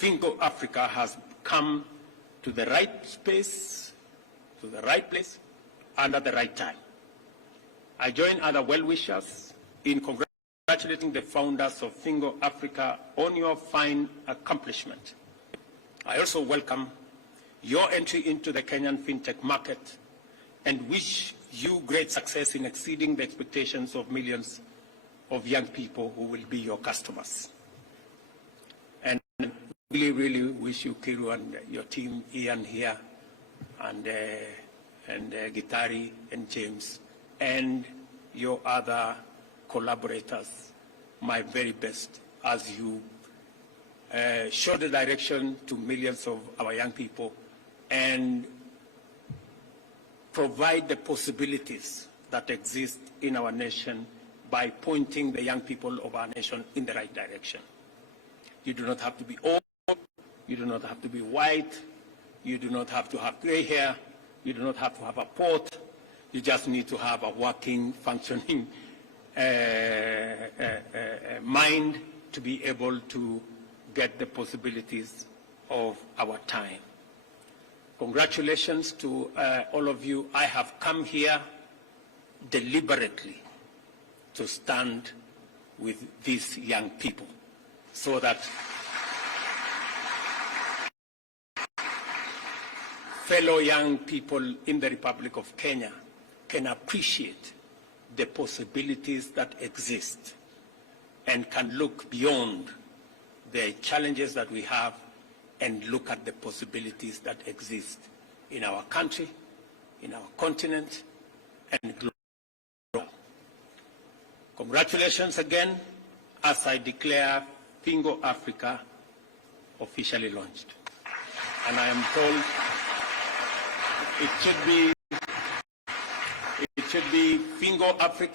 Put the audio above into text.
Fingo Africa has come to the right space, to the right place, and at the right time. I join other well-wishers in congratulating the founders of Fingo Africa on your fine accomplishment. I also welcome your entry into the Kenyan fintech market and wish you great success in exceeding the expectations of millions of young people who will be your customers. And really, really wish you, Kiru, and your team, Ian here, and Gitari and James, and your other collaborators, my very best as you show the direction to millions of our young people and provide the possibilities that exist in our nation by pointing the young people of our nation in the right direction. You do not have to be old, you do not have to be white, you do not have to have gray hair, you do not have to have a port, you just need to have a working, functioning mind to be able to get the possibilities of our time. Congratulations to all of you. I have come here deliberately to stand with these young people so that fellow young people in the Republic of Kenya can appreciate the possibilities that exist and can look beyond the challenges that we have and look at the possibilities that exist in our country, in our continent, and globally. Congratulations again as I declare Fingo Africa officially launched. And I am told it should be Fingo Africa